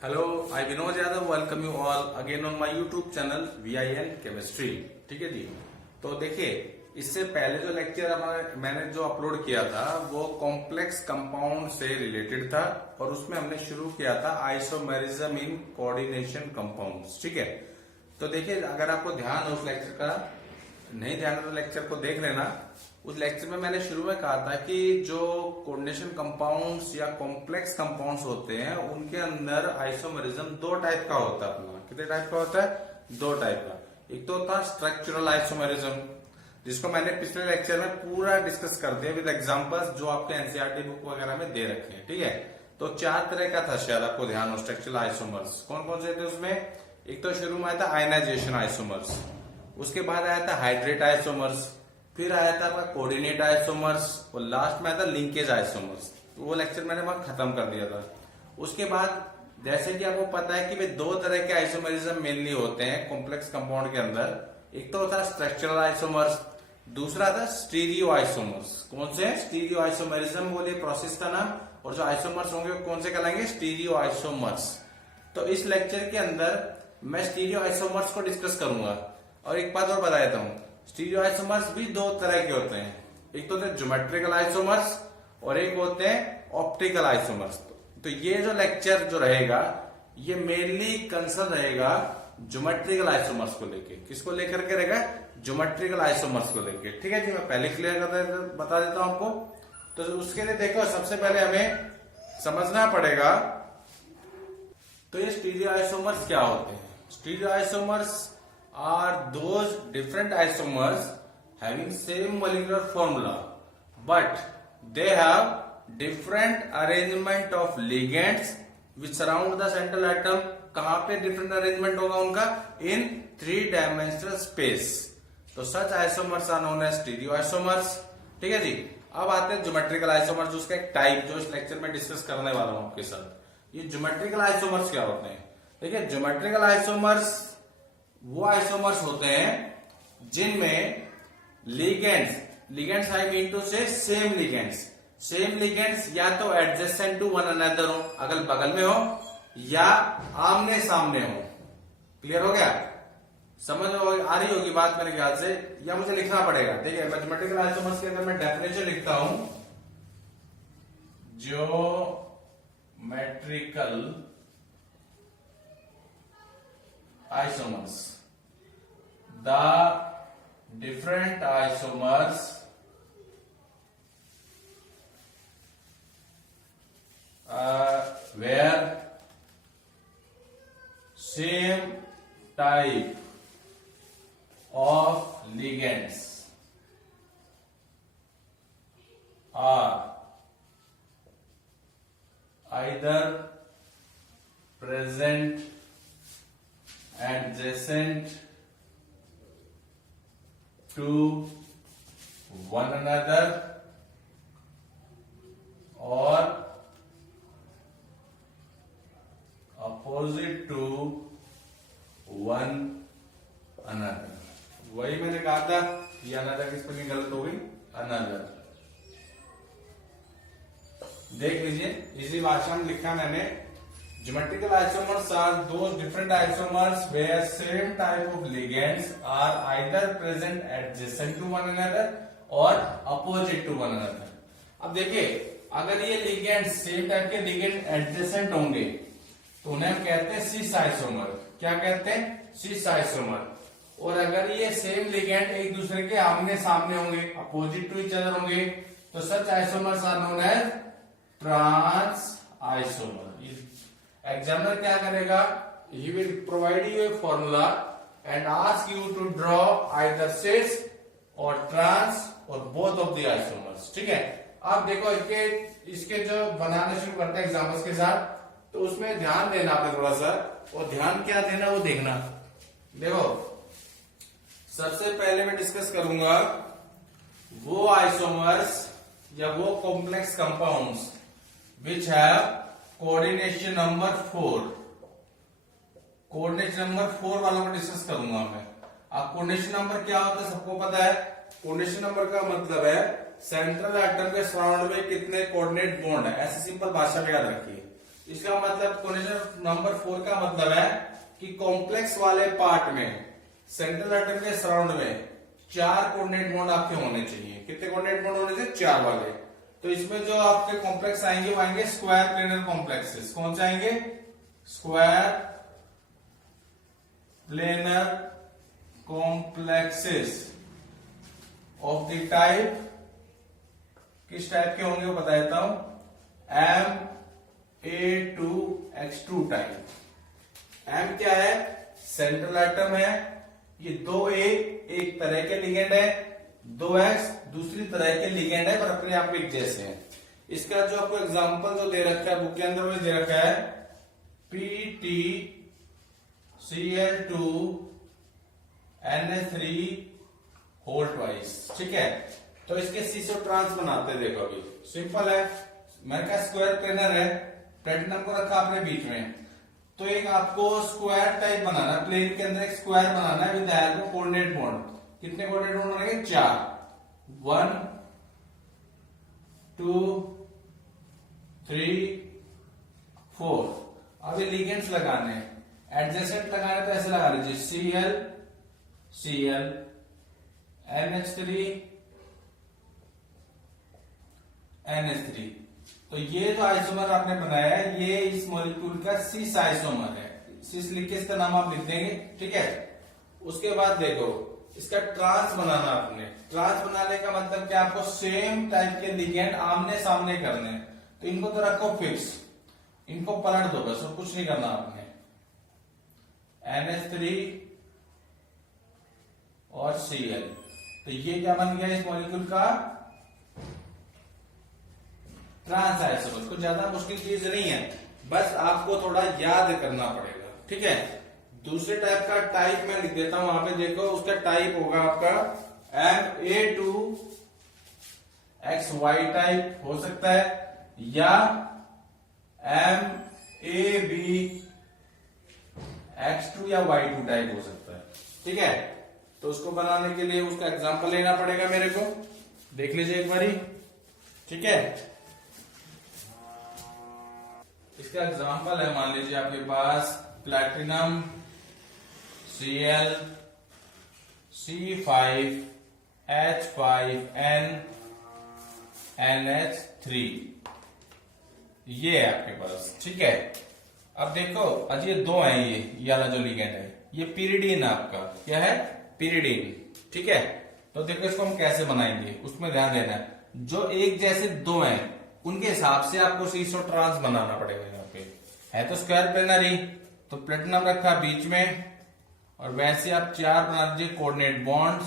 Hello, I Vinod Yadav welcome you all again on my YouTube channel VIN Chemistry। ठीक है जी। तो देखिए, इससे पहले जो लेक्चर मैंने जो अपलोड किया था वो कॉम्प्लेक्स कंपाउंड से रिलेटेड था और उसमें हमने शुरू किया था आइसोमेरिज्म इन कोऑर्डिनेशन कंपाउंड्स। ठीक है, तो देखिए अगर आपको ध्यान हो उस लेक्चर का, नहीं ध्यान है तो लेक्चर को देख लेना। उस लेक्चर में मैंने शुरू में कहा था कि जो कोऑर्डिनेशन कंपाउंड्स या कॉम्प्लेक्स कंपाउंड्स होते हैं उनके अंदर आइसोमेरिज्म दो टाइप का होता है। अपना कितने टाइप का होता है? दो टाइप का। एक तो होता है स्ट्रक्चरल आइसोमेरिज्म, जिसको मैंने पिछले लेक्चर में पूरा डिस्कस कर दिया विद एग्जांपल्स जो आपके एनसीईआरटी बुक वगैरह में दे रखे हैं। ठीक है, तो चार तरह का था, शायद आपको ध्यान हो स्ट्रक्चरल आइसोमर्स। कौन कौन से थे उसमें? एक तो शुरू में आया था आयनाइजेशन आइसोमर्स, उसके बाद आया था हाइड्रेट आइसोमर्स, फिर आया था आपका कोऑर्डिनेट आइसोमर्स और लास्ट में आया था लिंकेज आइसोमर्स। तो वो लेक्चर मैंने वहां खत्म कर दिया था। उसके बाद जैसे कि आपको पता है कि वे दो तरह के आइसोमेरिज्म मेनली होते हैं कॉम्प्लेक्स कंपाउंड के अंदर। एक तो होता है स्ट्रक्चरल आइसोमर्स, दूसरा था स्टीरियो आइसोमर्स। कौन से? स्टीरियो आइसोमेरिज्म बोलिए प्रोसेस का नाम, और जो आइसोमर्स होंगे वो कौन से कहलाएंगे? Stereo isomers. तो इस लेक्चर के अंदर मैं स्टीरियो आइसोमर्स को डिस्कस करूंगा। और एक बात और बता देता हूं, स्टीरियो आइसोमर्स भी दो तरह के होते हैं। एक तो होते हैं ज्योमेट्रिकल आइसोमर्स और एक होते हैं ऑप्टिकल आइसोमर्स। तो ये जो लेक्चर जो रहेगा ये मेनली कंसर्न रहेगा ज्योमेट्रिकल आइसोमर्स को लेके। किसको लेकर के रहेगा? ज्योमेट्रिकल आइसोमर्स को लेके। ठीक है जी, मैं पहले क्लियर बता देता हूं आपको। तो उसके लिए देखो, सबसे पहले हमें समझना पड़ेगा तो ये स्टीरियो आइसोमर्स क्या होते हैं। Stereo isomers are those different isomers having same molecular formula but they have different arrangement of ligands which surround the central atom। कहां पे different arrangement होगा उनका? in 3-dimensional space। तो such isomers are known as stereoisomers। ठीक है जी। अब आते हैं ज्योमेट्रिकल आइसोमर्स, जिसका एक टाइप जो इस लेक्चर में डिस्कस करने वाला हूं आपके साथ। ये ज्योमेट्रिकल आइसोमर्स क्या होते हैं? देखिए, ज्योमेट्रिकल आइसोमर्स वो आइसोमर्स होते हैं जिनमें लिगेंड्स आई मीन टू से सेम लिगेंड्स या तो एडजेसेंट टू वन अनदर हो, अगल बगल में हो, या आमने सामने हो। क्लियर हो गया? समझ आ रही होगी बात मेरे ख्याल से, या मुझे लिखना पड़ेगा? ठीक है, मैथमेटिकल आइसोमर्स के अंदर मैं डेफिनेशन लिखता हूं। Geometrical isomers, the different isomers where same type of ligands are either present adjacent to one another or opposite to one another। वही मैंने कहा था, ये अनदर की स्पेलिंग गलत हो गई, अनदर। देख लीजिए, इसी भाषा में लिखा मैंने, Geometrical isomers are those different isomers where same type of ligands are either present adjacent to one another or opposite to one another। अब देखिए, अगर ये ligands सेम टाइप के लिगेंड एडजेसेंट होंगे तो उन्हें हम कहते हैं सिस आइसोमर। क्या कहते हैं? Cis isomer. और अगर ये सेम लिगेंड एक दूसरे के आमने सामने होंगे, अपोजिट टू ईच अदर होंगे, तो such isomers are known as trans isomer. Examiner क्या करेगा? He will provide you a formula and ask you to draw either cis और ट्रांस और बोथ ऑफ द आइसोमर्स। ठीक है, अब देखो इसके जो बनाना शुरू करते हैं एग्जाम्पल्स के साथ, तो उसमें ध्यान देना आपने थोड़ा सा, और ध्यान क्या देना वो देखना। देखो, सबसे पहले मैं डिस्कस करूंगा वो आइसोमर्स या वो complex compounds which have coordination number 4। Coordination number 4 वालों को डिस्कस करूंगा मैं। अब कोऑर्डिनेशन नंबर क्या होता है सबको पता है। कोऑर्डिनेशन नंबर का मतलब है सेंट्रल एटम के सराउंड में कितने कोऑर्डिनेट बॉन्ड है, ऐसी सिंपल भाषा में याद रखिए। इसका मतलब क्वेश्चन नंबर 4 का मतलब है कि कॉम्प्लेक्स वाले पार्ट में सेंट्रल एटम के सराउंड में 4 कोऑर्डिनेट बॉन्ड आपके होने चाहिए। कितने कोऑर्डिनेट बॉन्ड होने चाहिए? 4 वाले। तो इसमें जो आपके कॉम्प्लेक्स आएंगे वो आएंगे स्क्वायर प्लेनर कॉम्प्लेक्सेस। कौन से आएंगे? Square planar complexes of the type, किस टाइप के होंगे वो बता देता हूं, Ma2X2 टाइप। M क्या है? सेंट्रल एटम है, ये 2A एक तरह के लिगेंड है, 2X दूसरी तरह के लिगेंड है, पर अपने आप में एक जैसे हैं। इसका जो आपको एग्जांपल जो दे रखा है बुक के अंदर में दे रखा है PtCl2NH3 होल ट्वाइस। ठीक है, तो इसके सीसो ट्रांस बनाते हैं। देखो अभी सिंपल है, मैंने कहा स्क्वायर प्लेनर है, प्लेटिनम को रखा आपने बीच में, तो एक आपको स्क्वायर टाइप बनाना, प्लेन के अंदर एक स्क्वायर बनाना है with help of coordinate bond. कितने कोऑर्डिनेट बॉन्ड बनेंगे? 4, 1 2 3 4। अब ये लिगेंड्स लगाने हैं, एडजेसेंट लगाने तो ऐसे लगा लीजिए Cl Cl NH3 NH3। तो ये जो आइसोमर आपने बनाया है ये इस मॉलिक्यूल का सिस आइसोमर है। सिस लिख के इसका नाम आप लिख देंगे। ठीक है, उसके बाद देखो इसका ट्रांस बनाना आपने। ट्रांस बनाने का मतलब क्या? आपको सेम टाइप के लिगेंड आमने सामने करने हैं, तो इनको तो रखो फिक्स, इनको पलट दो बस, और कुछ नहीं करना आपने। NH3 और Cl, तो ये क्या बन गया इस मॉलिक्यूल का? Trans isomer. कुछ ज्यादा मुश्किल चीज नहीं है, बस आपको थोड़ा याद करना पड़ेगा। ठीक है, दूसरे टाइप का टाइप मैं लिख देता हूं वहां पे, देखो उसका टाइप होगा आपका Ma2XY टाइप हो सकता है, या MABX2 या Y2 टाइप हो सकता है। ठीक है, तो उसको बनाने के लिए उसका एग्जांपल लेना पड़ेगा मेरे को, देख लीजिए एक बारी। ठीक है, इसका एग्जांपल है, मान लीजिए आपके पास प्लैटिनम Cl C5H5N NH3, ये है आपके पास। ठीक है, अब देखो आज ये 2 है, ये वाला जो लिगेंड है ये पिरिडीन आपका क्या है? पिरिडीन। ठीक है, तो देखो इसको हम कैसे बनाएंगे उसमें ध्यान देना है। जो एक जैसे 2 हैं उनके हिसाब से आपको सीसो ट्रांस बनाना पड़ेगा। यहाँ पे है तो स्क्वायर प्लेनर ही, तो प्लेटिनम रखा बीच में, और वैसे आप 4 बना दीजिए कोऑर्डिनेट बॉन्ड्स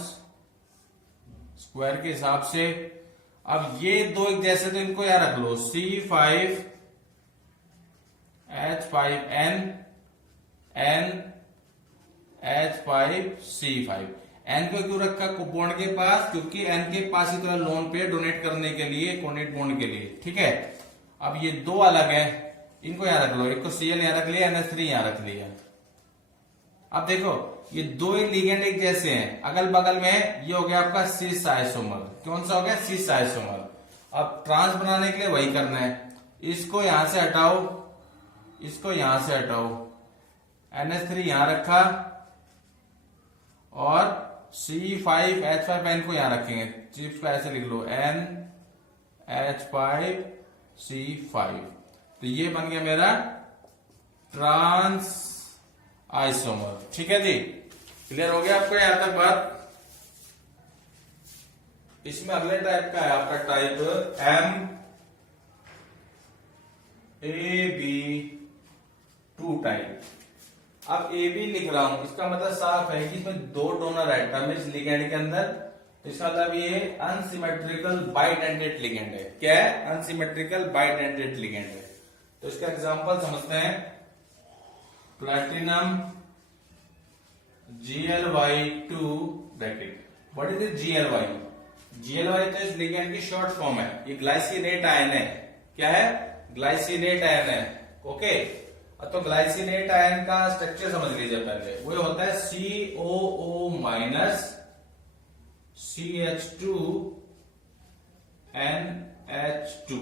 स्क्वायर के हिसाब से। अब ये 2 एक जैसे, तो इनको यहां रख लो C5H5N NH5C5। N को क्यों रखा बॉन्ड के पास? क्योंकि N के पास ही तरह लोन पे डोनेट करने के लिए, कोऑर्डिनेट बॉन्ड के लिए। ठीक है, अब ये 2 अलग है, इनको यहां रख लो, एक को Cl यहां रख लिया, NH3 यहां रख लिया। अब देखो ये 2 लिगेंड एक जैसे हैं, अगल बगल में ये हो गया आपका सिस आइसोमर। कौन सा हो गया? Cis isomer. अब ट्रांस बनाने के लिए वही करना है, इसको यहां से हटाओ, इसको यहां से हटाओ, NH3 यहां रखा, और C5H5N को यहां रखेंगे, चिप्स को ऐसे लिख लो NH5C5। तो ये बन गया मेरा ट्रांस आइसोमर। ठीक है जी, क्लियर हो गया आपको यहां तक बात? इसमें अगले टाइप का है आपका टाइप MAB2 टाइप। अब AB लिख रहा हूं, इसका मतलब साफ है कि इसमें 2 डोनर एटम है इस लिगेंड के अंदर, तो इसका मतलब ये अनसिमेट्रिकल बाइडेंटेड लिगेंड है। क्या है? अनसिमेट्रिकल बाइडेंटेड लिगेंड है। तो इसका एग्जांपल समझते हैं, platinum GLY2 bracket. What is it? GLY। GLY तो इस लिगेंड की शॉर्ट फॉर्म है, ये ग्लाइसिनेट आयन है। क्या है? ग्लाइसिनेट आयन है। ओके, तो ग्लाइसिनेट आयन का स्ट्रक्चर समझ लीजिए पहले। वो होता है COO- CH2 NH2,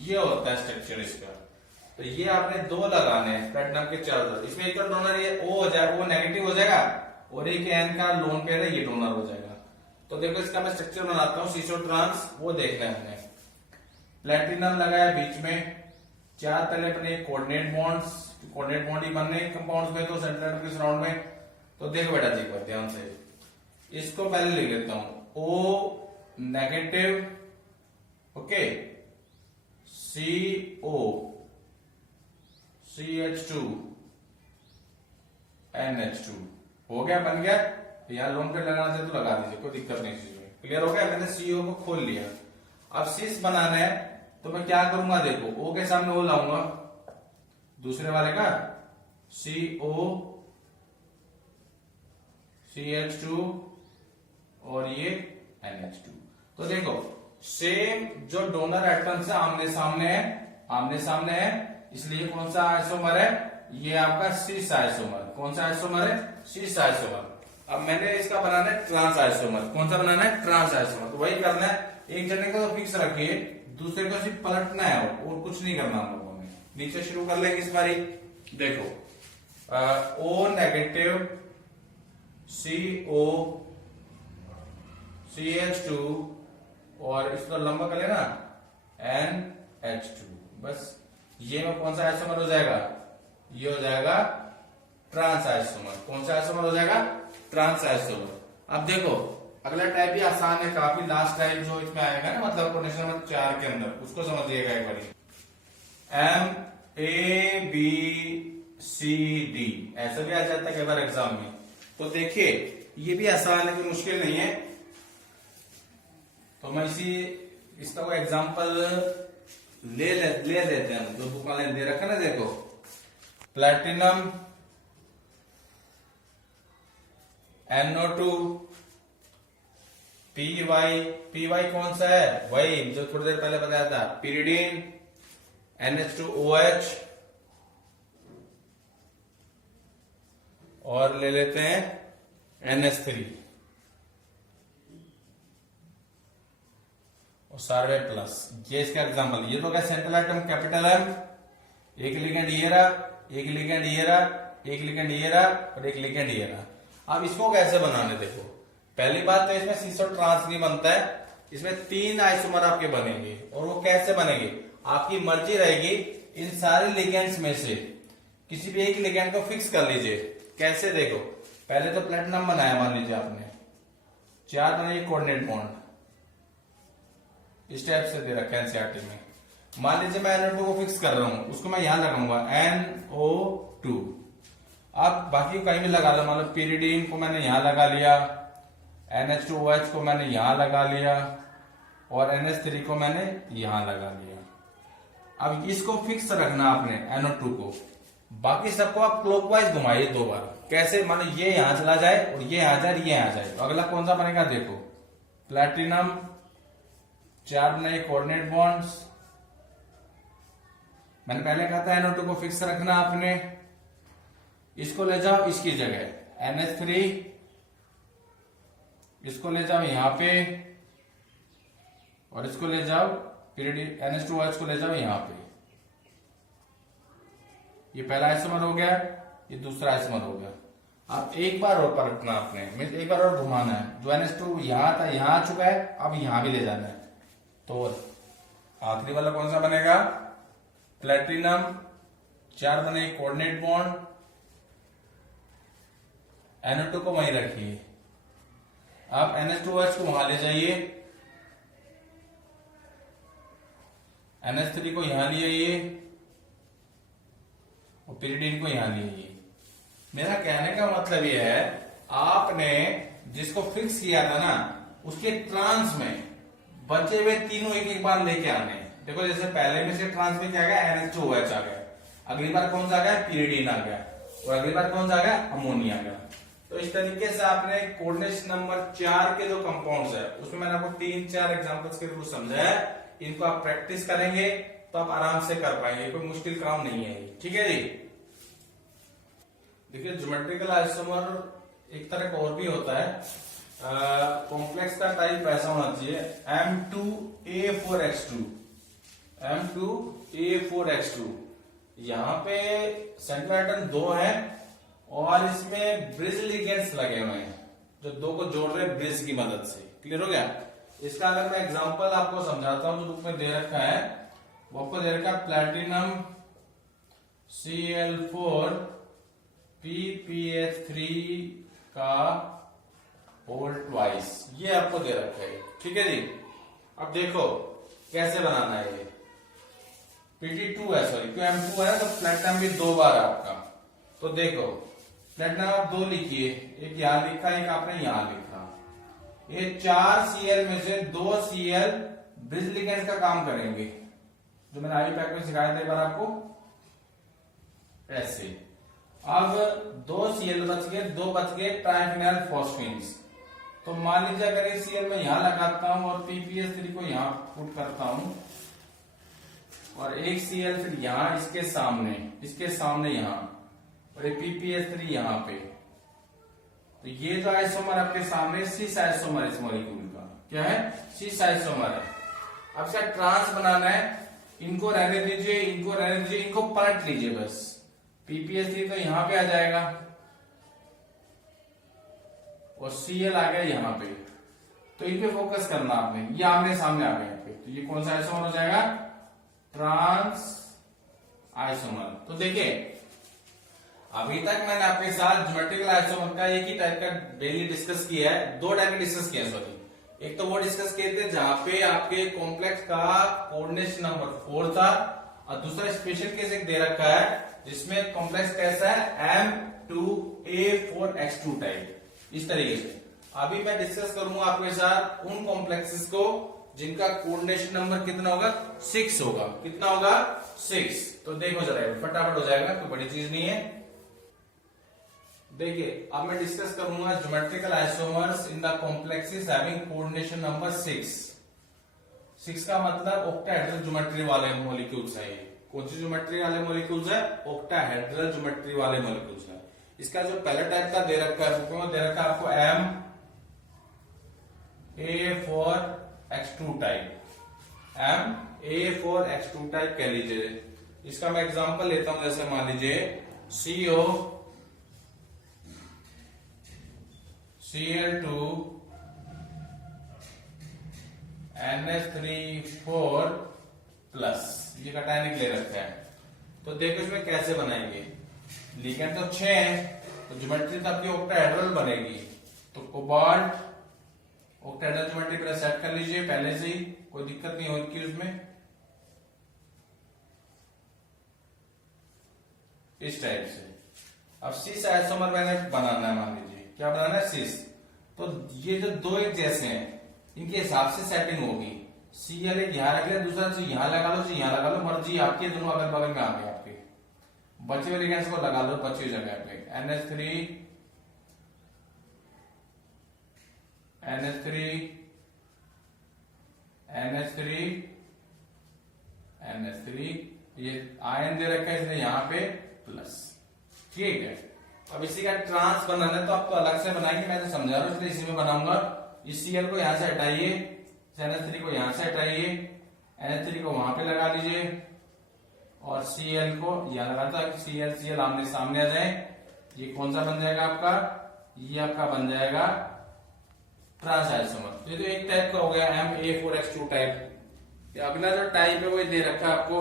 ये होता है स्ट्रक्चर इसका। तो तो ये आपने 2 लगाने हैं प्लेटिनम के चार्जर। इसमें एक तो डोनर ये O हो जाएगा, वो नेगेटिव हो जाएगा, और एक N का लोन पेयर है, ये डोनर हो जाएगा। तो देखो इसका मैं स्ट्रक्चर बनाता हूँ, सीसो ट्रांस, वो देखना है हमने। प्लेटिनम लगाया बीच में, 4 तले बने कोऑर्डिनेट बॉन्ड्स, कोऑर्डिनेट बॉन्ड ही बनने कंपाउंड्स में, तो सेंट्रल के सराउंड में। तो देखो बेटा जी ध्यान से, इसको पहले लिख लेता हूं, O negative, okay, CO CH2 NH2 हो गया, बन गया। यहां लोन पे लगाना चाहे तो लगा दीजिए, कोई दिक्कत नहीं इसमें। क्लियर हो गया, मैंने CO को खोल लिया। अब सिस बनाना है तो मैं क्या करूंगा, देखो O के सामने O लाऊंगा, दूसरे वाले का CO CH2 और ये NH2। तो देखो सेम जो डोनर एटम्स है आमने सामने है, आमने सामने है, इसलिए कौन सा आइसोमर है, ये आपका सिस आइसोमर। कौन सा आइसोमर है, सिस आइसोमर। अब मैंने इसका बनाना है ट्रांस आइसोमर। कौन सा बनाना है, ट्रांस आइसोमर। तो वही करना है, एक जने को तो फिक्स रखिए, दूसरे को सिर्फ पलटना है और कुछ नहीं करना हम लोगों ने। नीचे शुरू कर लेंगे इस बारी। देखो O नेगेटिव CO CH2 और इसको लंबा कर लेना NH2। बस ये में कौन सा आइसोमर हो जाएगा, ये हो जाएगा ट्रांस आइसोमर। कौन सा आइसोमर हो जाएगा, ट्रांस आइसोमर। अब देखो अगला टाइप भी आसान है काफी, लास्ट टाइप जो इसमें आएगा ना, मतलब कोऑर्डिनेशन नंबर 4 के अंदर, उसको समझिएगा एक बार। MABCD ऐसा भी आ जाता है कई बार एग्जाम में। तो देखिए ये भी आसान है, कोई मुश्किल नहीं है। तो मैं इसका कोई एग्जांपल ले लेते हैं, जो बुक वाले दे रखा ना। देखो प्लैटिनम NO2 PY कौन सा है, वही जो थोड़ी देर पहले बताया था, pyridine NH2OH, और ले लेते हैं NH3 और सारे प्लस। ये इसका एग्जांपल। ये तो क्या सेंट्रल एटम कैपिटल M, एक लिगेंड ये रहा, एक लिगेंड ये रहा, एक लिगेंड ये रहा और एक लिगेंड ये रहा। अब इसको कैसे बनाने, देखो पहली बात तो इसमें सीसो ट्रांस नहीं बनता है, इसमें 3 आइसोमर आपके बनेंगे। और वो कैसे बनेंगे, आपकी मर्जी रहेगी, इन सारे लिगेंड्स में से किसी भी एक लिगेंड को फिक्स कर लीजिए। कैसे, देखो पहले तो प्लेटिनम बनाया, मान लीजिए आपने 4 बनाइए कोऑर्डिनेट बॉन्ड, इस टाइप से दे रखा है एनसीईआरटी में। मान लीजिए मैं NO2 को फिक्स कर रहा हूं, उसको मैं यहां लगाऊंगा NO2। अब बाकी को कहीं भी लगा लो, मान लो pyridine को मैंने यहां लगा लिया, NH2OH को मैंने यहां लगा लिया और NH3 को मैंने यहां लगा लिया। अब इसको फिक्स रखना आपने NO2 को, बाकी सबको आप क्लॉकवाइज घुमाइए 2 बार। कैसे, मान लो ये यहां चला जाए और ये यहां जाए, ये यहां जाए, तो अगला कौन सा बनेगा, देखो प्लैटिनम 4 नए कोऑर्डिनेट बॉन्ड्स। मैंने पहले कहा था NO2 को फिक्स रखना आपने, इसको ले जाओ इसकी जगह NH3, इसको ले जाओ यहां पे और इसको ले जाओ NH2OH को ले जाओ यहां पे। ये पहला आइसोमर हो गया, ये दूसरा आइसोमर हो गया। अब एक बार और पलटना आपने, एक बार और घुमाना है। जो NH2 यहां था यहां आ चुका है, अब यहां भी ले जाना है। तो आखिरी वाला कौन सा बनेगा, प्लेटिनम 4 बने कोऑर्डिनेट बॉन्ड, NO2 को वहीं रखिए। अब NH2OH को वहां ले जाइए, NH3 को यहां ले आइए और pyridine को यहां ले आइए। मेरा कहने का मतलब यह है, आपने जिसको फिक्स किया था ना, उसके ट्रांस में बचे हुए तीनों एक एक बार लेके आने। देखो जैसे पहले में से ट्रांस में क्या गया, NH2OH आ गया, अगली बार कौन सा आ गया, pyridine आ गया, और अगली बार कौन सा आ गया, अमोनिया आ गया। तो इस तरीके से आपने कोऑर्डिनेशन नंबर 4 के जो कंपाउंड्स है, उसमें मैंने आपको 3-4 एग्जांपल्स के थ्रू समझाया है। इनको आप प्रैक्टिस करेंगे तो आप आराम से कर पाएंगे, कोई मुश्किल काम नहीं है। ठीक है जी। देखिए ज्योमेट्रिकल आइसोमर एक तरह का और भी होता है, कॉम्प्लेक्स का टाइप ऐसा होना चाहिए M2A4H2, M2A4H2। यहाँ पे सेंट्रल एटम 2 है और इसमें ब्रिज लिगेंड्स लगे हुए हैं जो 2 को जोड़ रहे हैं ब्रिज की मदद से। क्लियर हो गया? इसका अगर मैं एग्जांपल आपको समझाता हूं जो बुक में दे रखा है, वो आपको दे रखा है प्लैटिनम Cl4 PPH3 का होल ट्वाइस, ये आपको दे रखा है। ठीक है जी। अब देखो कैसे बनाना है। ये Pt2 है, सॉरी QM2 है, तो प्लेटिनम भी 2 बार है आपका। तो देखो प्लेटिनम आप 2 लिखिए, एक यहां लिखा एक आपने यहां लिखा। ये 4 Cl में से 2 Cl ब्रिज लिगेंड्स का काम करेंगे, जो मैंने आगे पैक में सिखाया था एक बार आपको, ऐसे। अब 2 Cl बच गए, 2 बच गए ट्राइफिनाइल फॉस्फेन्स। तो मान लीजिए अगर ये Cl मैं यहां लगाता हूं और PPH3 को यहां पुट करता हूं और एक Cl फिर यहां इसके सामने यहां, और एक PPH3 यहां पे, तो ये जो आइसोमर आपके सामने सिस आइसोमर इस मॉलिक्यूल का क्या है? सिस आइसोमर है। अब इसका ट्रांस बनाना है, इनको रहने दीजिए, इनको रहने दीजिए, इनको पलट लीजिए बस। PPH3 तो यहां पे आ जाएगा और Cl आ गया यहां पे, तो इन पे फोकस करना आपने, ये आमने सामने आ गए यहाँ पे, तो ये कौन सा आइसोमर हो जाएगा? Trans isomer. तो देखिए अभी तक मैंने आपके साथ ज्योमेट्रिकल आइसोमर का एक ही टाइप का डेली डिस्कस किया है, 2 टाइप के डिस्कस किया, सॉरी। एक तो वो डिस्कस किए थे जहां पे आपके कॉम्प्लेक्स का कोऑर्डिनेशन नंबर 4 था, और दूसरा स्पेशल केस एक दे रखा है जिसमें कॉम्प्लेक्स कैसा है? M2A4X2 टाइप, इस तरीके से। अभी मैं डिस्कस करूंगा आपके साथ उन कॉम्प्लेक्सेस को जिनका कोऑर्डिनेशन नंबर कितना होगा? 6 होगा। कितना होगा? 6। तो देखो जरा फटाफट हो जाएगा, कोई बड़ी चीज नहीं है। देखिए अब मैं डिस्कस करूंगा geometrical isomers in the complexes having coordination number 6। 6 का मतलब ऑक्टाहेड्रल ज्योमेट्री वाले मॉलिक्यूल्स है। ये कौन सी ज्योमेट्री वाले मॉलिक्यूल्स है? ऑक्टाहेड्रल ज्योमेट्री वाले मॉलिक्यूल्स है। इसका जो पहले टाइप का दे रखा है, दे रखा है आपको MA4X2 टाइप, MA4X2 टाइप कह लीजिए। इसका मैं एग्जांपल लेता हूं, जैसे मान लीजिए Cl2 NH3 4+, ये कटायनिक ले रखा है। तो देखो इसमें कैसे बनाएंगे। लिगेंड तो 6 है, तो ज्योमेट्री तो आपकी ऑक्टाहेड्रल बनेगी। तो कोबाल्ट ऑक्टाहेड्रल ज्योमेट्री पर सेट कर लीजिए पहले से ही, कोई दिक्कत नहीं होगी उसमें। इस टाइप से। अब सिस आइसोमर मैंने बनाना है, मान लीजिए क्या बनाना है? सिस। तो ये जो 2 एक जैसे हैं इनके हिसाब से सेटिंग होगी। Cl एक यहां रख लिया, दूसरा यहां लगा लो, यहां लगा लो, मर्जी आपकी, दोनों अगल बगल में आ गए आपके। बचे हुए लिगेंड्स को लगा लो बची हुई जगह पे। NH3 ये आयन दे रखा है इसने यहाँ पे प्लस। ठीक है। अब इसी का ट्रांस बनाना है तो आपको अलग से बनाएंगे, मैं तो समझा रहा हूं इसलिए इसी में बनाऊंगा। इस Cl को यहां से हटाइए, NH3 को यहां से हटाइए, NH3 को वहां पे लगा लीजिए और Cl को यहां लगाता है कि Cl आमने सामने आ जाए। ये कौन सा बन जाएगा आपका? ये आपका बन जाएगा ट्रांस आइसोमर। ये तो एक टाइप का हो गया MA4X2 टाइप। अगला जो टाइप है वो दे रखा है आपको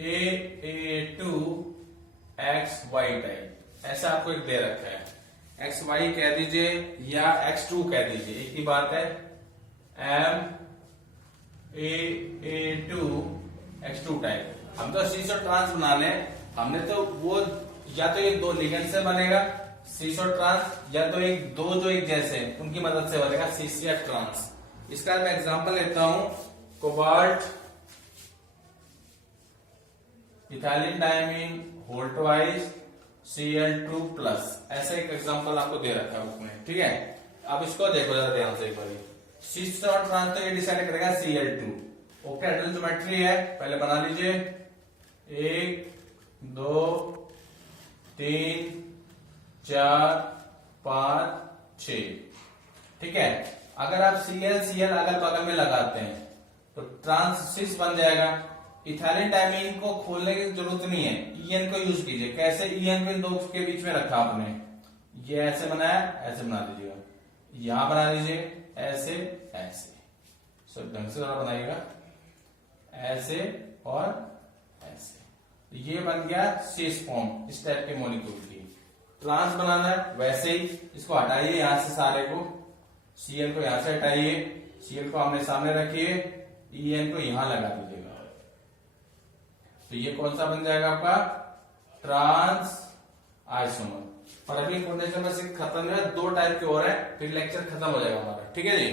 MAA2XY टाइप, ऐसा आपको एक दे रखा है। XY कह दीजिए या X2 कह दीजिए, एक ही बात है। MAA2X2 type. हम तो सिस और ट्रांस बना लें, हमने तो वो या तो ये 2 लिगेंड से बनेगा सिस और ट्रांस, या तो एक 2 जो एक जैसे उनकी मदद से बनेगा सिस या ट्रांस। इसका मैं एग्जांपल लेता हूं, cobalt ethylene diamine whole twice Cl2+, ऐसा एक एग्जांपल आपको दे रखा है बुक में। ठीक है। अब इसको देखो जरा ध्यान से एक बार। सिस और ट्रांस तो ये डिसाइड करेगा Cl2। ऑक्टाहेड्रल ज्योमेट्री है, पहले बना लीजिए। 1 2 3 4 5 6। ठीक है। अगर आप Cl अगल बगल में लगाते हैं तो ट्रांस सिस बन जाएगा, इथाइलिन डायमीन को खोलने की जरूरत नहीं है, ईएन को यूज कीजिए। कैसे? ईएन को इन दो के बीच में रखा आपने, ये ऐसे बनाया, ऐसे बना दीजिएगा, यहां बना दीजिए, ऐसे ऐसे, सब ढंग से जरा बनाइएगा, ऐसे और ऐसे, ये बन गया सिस फॉर्म, इस टाइप के मॉलिक्यूल की। ट्रांस बनाना है वैसे ही, इसको हटाइए यहां से सारे को, सीएल को यहां से हटाइए, सीएल को आमने सामने रखिए, ईएन को यहां लगा दीजिएगा, तो ये कौन सा बन जाएगा आपका? Trans isomer. और अभी कंडेंसर में से खत्म है, दो टाइप के और है, फिर लेक्चर खत्म हो जाएगा हमारा, ठीक है जी।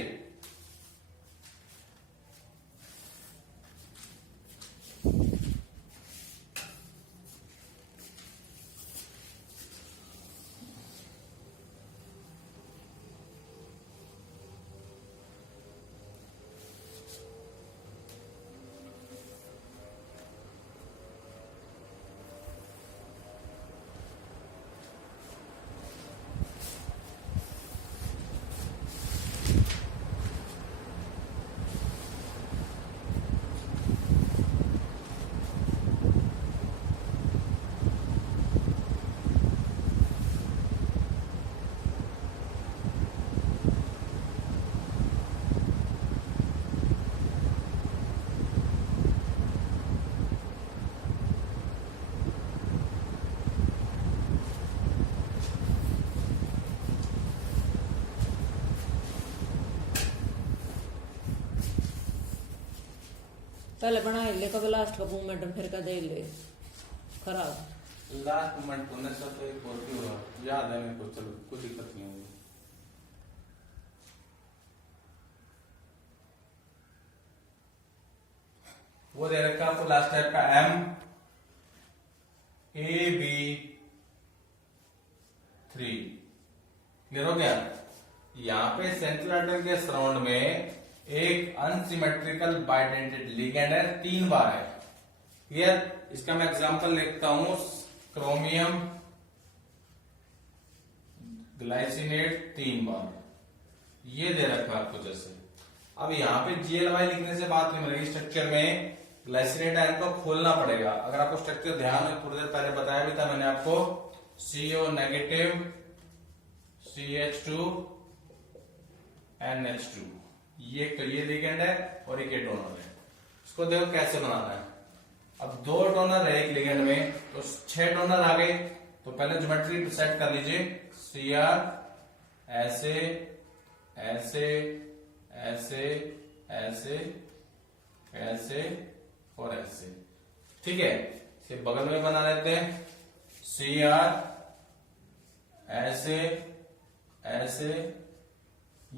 पहले बना ले, कब लास्ट का मूवमेंट फिर का दे ले खराब। लास्ट मोमेंट होने से तो एक और भी हुआ, याद है मेरे को, चलो कोई दिक्कत नहीं होगी। वो दे रखा आपको लास्ट टाइप का एम ए बी 3, क्लियर हो गया। यहां पे सेंट्रल एटम के सराउंड में एक अनसिमेट्रिकल बाइडेंटेड लिगेंड है, 3 बार है, क्लियर। इसका मैं एग्जांपल लिखता हूं, क्रोमियम ग्लाइसिनेट 3 बार, ये दे रखा आपको जैसे। अब यहां पे GLY लिखने से बात नहीं बनेगी, स्ट्रक्चर में ग्लाइसिनेट आयन को खोलना पड़ेगा। अगर आपको स्ट्रक्चर ध्यान में थोड़ी देर पहले बताया भी था मैंने आपको, CO नेगेटिव CH2 NH2, ये लिगेंड है और एक डोनर है। इसको देखो कैसे बनाना है। अब 2 डोनर है एक लिगेंड में, तो 6 डोनर आ गए, तो पहले ज्योमेट्री सेट कर लीजिए, CR ऐसे ऐसे ऐसे ऐसे ऐसे और ऐसे, ठीक है। इसे बगल में बना लेते हैं, CR ऐसे ऐसे